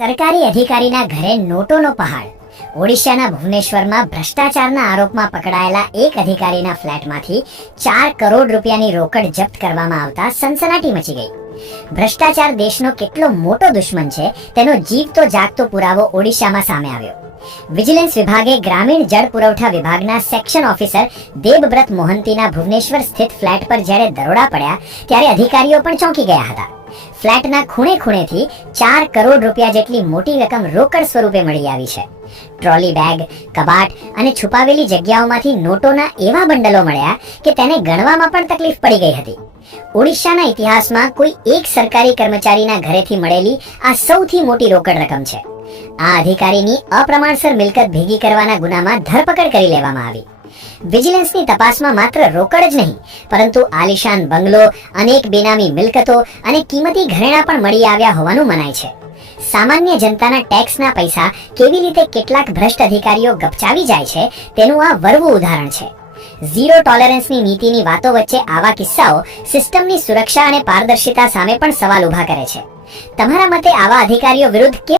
સરકારી અધિકારીના ઘરે નોટોનો પહાડ. ઓડિશાના ભુવનેશ્વરમાં ભ્રષ્ટાચારના આરોપમાં પકડાયેલા એક અધિકારીના ફ્લેટમાંથી 4 કરોડ રૂપિયાની રોકડ જપ્ત કરવામાં આવતા સનસનાટી મચી ગઈ. ભ્રષ્ટાચાર દેશનો કેટલો મોટો દુશ્મન છે તેનો જીવતો જાગતો પુરાવો ઓડિશામાં સામે આવ્યો. વિજિલન્સ વિભાગે ગ્રામીણ જળ પુરવઠા વિભાગના સેક્શન ઓફિસર દેબબ્રત મોહંતીના ભુવનેશ્વર સ્થિત ફ્લેટ પર જ્યારે દરોડા પડ્યા ત્યારે અધિકારીઓ પણ ચોંકી ગયા હતા. ફ્લેટના ખૂણે ખૂણેથી 4 કરોડ રૂપિયા જેટલી મોટી રકમ રોકડ સ્વરૂપે મળી આવી છે. ટ્રોલી બેગ, કબાટ અને છુપાવેલી જગ્યાઓમાંથી નોટોના એવા બંડલો મળ્યા કે તેને ગણવામાં પણ તકલીફ પડી ગઈ હતી. ઓડિશાના ઇતિહાસમાં કોઈ એક સરકારી કર્મચારીના ઘરેથી મળેલી આ સૌથી મોટી રોકડ રકમ છે. આ અધિકારીની અપ્રમાણસર મિલકત ભેગી કરવાના ગુનામાં ધરપકડ કરી લેવામાં આવી. વિજિલન્સની તપાસમાં માત્ર રોકડ જ નહીં પરંતુ આલિશાન બંગલો, અનેક બેનામી મિલકતો અને કિંમતી ઘરેણાં પણ મળી આવ્યા હોવાનું મનાય છે. સામાન્ય જનતાના ટેક્સના પૈસા કેવી રીતે કેટલાક ભ્રષ્ટ અધિકારીઓ ગપચાવી જાય છે તેનું આ વરવું ઉદાહરણ છે. ઝીરો ટોલરન્સની નીતિની વાતો વચ્ચે આવા કિસ્સાઓ સિસ્ટમની સુરક્ષા અને પારદર્શિતા સામે પણ સવાલ ઉભા કરે છે. તમારા મતે આવા અધિકારીઓ વિરુદ્ધ